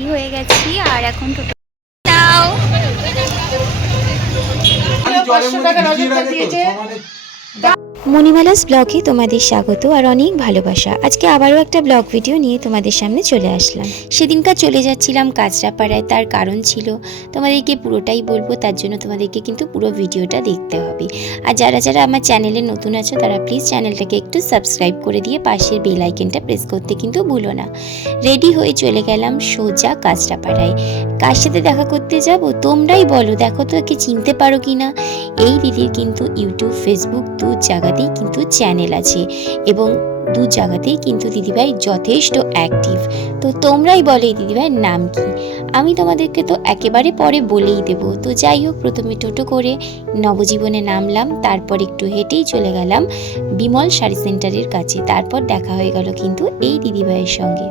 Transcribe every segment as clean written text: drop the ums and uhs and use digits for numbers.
Ready হয়ে গেছি আর এখন টোটো নাও। মণিমালাস ব্লগে তোমাদের স্বাগত আর অনেক ভালোবাসা। আজকে আবারও একটা ব্লগ ভিডিও নিয়ে তোমাদের সামনে চলে আসলাম। সেদিনকার চলে যাচ্ছিলাম কাঁচরাপাড়ায়, তার কারণ ছিল তোমাদেরকে পুরোটাই বলবো, তার জন্য তোমাদেরকে কিন্তু পুরো ভিডিওটা দেখতে হবে। আর যারা যারা আমার চ্যানেলে নতুন আছো তারা প্লিজ চ্যানেলটাকে একটু সাবস্ক্রাইব করে দিয়ে পাশের বেল আইকনটা প্রেস করতে কিন্তু ভুলো না। রেডি হয়ে চলে গেলাম সোজা কাঁচরাপাড়ায়। কার সাথে দেখা করতে যাব তোমরাই বলো, দেখো তো একে চিনতে পারো কি না। এই দিদির কিন্তু ইউটিউব, ফেসবুক দু জায়গাতেই কিন্তু চ্যানেল আছে এবং দু জায়গাতেই কিন্তু দিদিভাই যথেষ্ট অ্যাক্টিভ। তো তোমরাই বলো এই দিদিভাইয়ের নাম কি। আমি তোমাদেরকে তো একেবারে পরে বলেই দেবো। তো যাই হোক, প্রথমে টোটো করে নবজীবনে নামলাম, তারপর একটু হেঁটেই চলে গেলাম বিমল শাড়ি সেন্টারের কাছে। তারপর দেখা হয়ে গেল কিন্তু এই দিদিভাইয়ের সঙ্গে।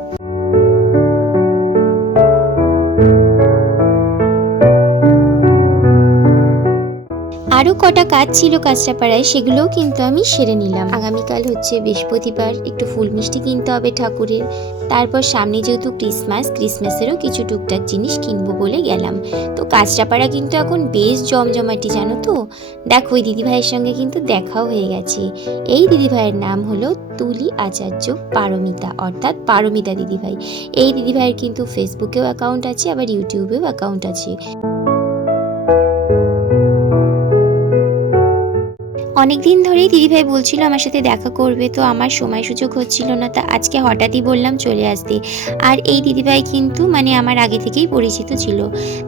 আরও কটা কাজ ছিল কাঁচরাপাড়ায়, সেগুলোও কিন্তু আমি সেরে নিলাম। আগামীকাল হচ্ছে বৃহস্পতিবার, একটু ফুল মিষ্টি কিনতে হবে ঠাকুরের। তারপর সামনে যেহেতু ক্রিসমাসেরও কিছু টুকটাক জিনিস কিনবো বলে গেলাম। তো কাঁচরাপাড়া কিন্তু এখন বেশ জমজমাটি, জানো তো। দেখো ওই দিদিভাইয়ের সঙ্গে কিন্তু দেখাও হয়ে গেছে। এই দিদিভাইয়ের নাম হলো তুলি আচার্য পারমিতা, অর্থাৎ পারমিতা দিদিভাই। এই দিদিভাইয়ের কিন্তু ফেসবুকেও অ্যাকাউন্ট আছে, আবার ইউটিউবেও অ্যাকাউন্ট আছে। অনেক দিন ধরেই দিদিভাই বলছিল আমার সাথে দেখা করবে, তো আমার সময় সুযোগ হচ্ছিল না, তা আজকে হঠাৎই বললাম চলে আসতে। আর এই দিদিভাই কিন্তু মানে আমার আগে থেকেই পরিচিত ছিল।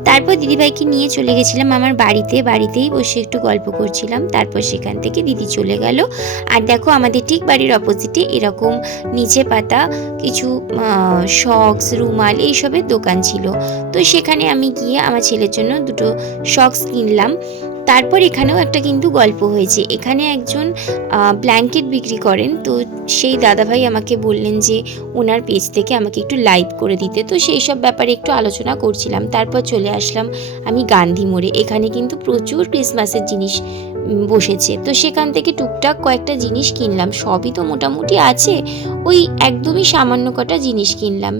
তারপর দিদিভাইকে নিয়ে চলে গেছিলাম আমার বাড়িতেই বসে একটু গল্প করছিলাম। তারপর সেখান থেকে দিদি চলে গেল। আর দেখো আমাদের ঠিক বাড়ির অপোজিটে এরকম নিচে পাতা কিছু শক্স, রুমাল এইসবের দোকান ছিল। তো সেখানে আমি গিয়ে আমার ছেলের জন্য দুটো শক্স কিনলাম। তারপর এখানেও একটা কিন্তু গল্প হয়েছে। এখানে একজন ব্ল্যাঙ্কেট বিক্রি করেন, তো সেই দাদাভাই আমাকে বললেন যে ওনার পেজ থেকে আমাকে একটু লাইক করে দিতে। তো সেই সব ব্যাপারে একটু আলোচনা করছিলাম। তারপর চলে আসলাম আমি গান্ধী মোড়ে। এখানে কিন্তু প্রচুর ক্রিসমাসের জিনিস বসেছে, তো সেখান থেকে টুকটাক কয়েকটা জিনিস কিনলাম। সবই তো মোটামুটি আছে, ওই একদমই সামান্য কটা জিনিস কিনলাম।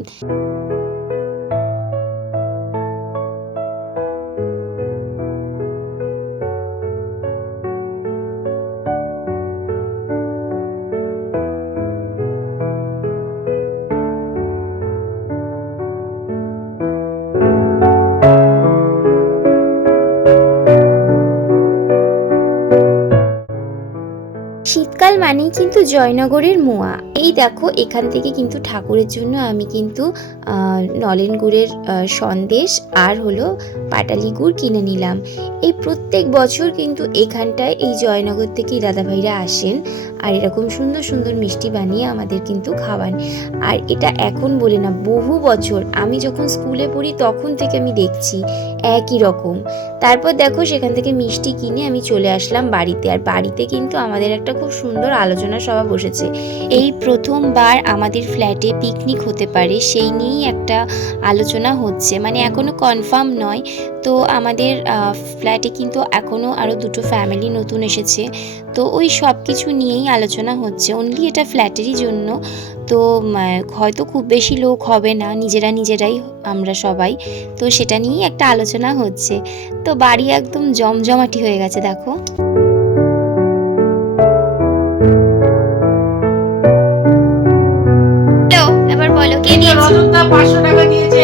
শীতকাল মানেই কিন্তু জয়নগরের মোয়া। এই দেখো এখান থেকে কিন্তু ঠাকুরের জন্য আমি কিন্তু নলেন গুড়ের সন্দেশ আর হলো পাটালি গুড় কিনে নিলাম। এই প্রত্যেক বছর কিন্তু এখানটায় এই জয়নগর থেকে দাদাভাইরা আসেন আর এরকম সুন্দর সুন্দর মিষ্টি বানিয়ে আমাদের কিন্তু খাওয়ান। আর এটা এখন বলে না, বহু বছর আমি যখন স্কুলে পড়ি তখন থেকে আমি দেখছি একই রকম। তারপর দেখো সেখান থেকে মিষ্টি কিনে আমি চলে আসলাম বাড়িতে। আর বাড়িতে কিন্তু আমাদের একটা খুব সুন্দর আলোচনা সভা বসেছে। এই প্রথমবার আমাদের ফ্ল্যাটে পিকনিক হতে পারে সেই নিয়েই একটা আলোচনা হচ্ছে, মানে এখনও কনফার্ম নয়। তো আমাদের ফ্ল্যাটে কিন্তু এখনও আরও দুটো ফ্যামিলি নতুন এসেছে, তো ওই সব কিছু নিয়েই আলোচনা হচ্ছে। অনলি এটা ফ্ল্যাটেরই জন্য, তো হয়তো খুব বেশি লোক হবে না, নিজেরাই আমরা সবাই, তো সেটা নিয়েই একটা আলোচনা হচ্ছে। তো বাড়ি একদম জমজমাটি হয়ে গেছে দেখো। এবার বলো কে দিয়েছে? 500 টাকা দিয়েছে।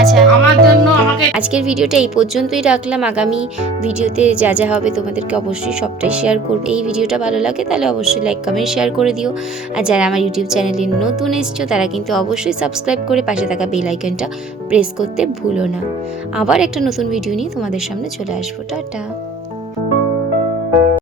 আচ্ছা, আমার জন্য আমাকে। আজকের ভিডিওটা এই পর্যন্তই রাখলাম। আগামী ভিডিওতে যা যা হবে তোমাদেরকে অবশ্যই সবটাই শেয়ার করবো। এই ভিডিওটা ভালো লাগে তাহলে অবশ্যই লাইক, কমেন্ট, শেয়ার করে দিও। আর যারা আমার ইউটিউব চ্যানেলে নতুন এসছো তারা কিন্তু অবশ্যই সাবস্ক্রাইব করে পাশে থাকা বেল আইকনটা প্রেস করতে ভুলো না। আবার একটা নতুন ভিডিও নিয়ে তোমাদের সামনে চলে আসবো। টাটা।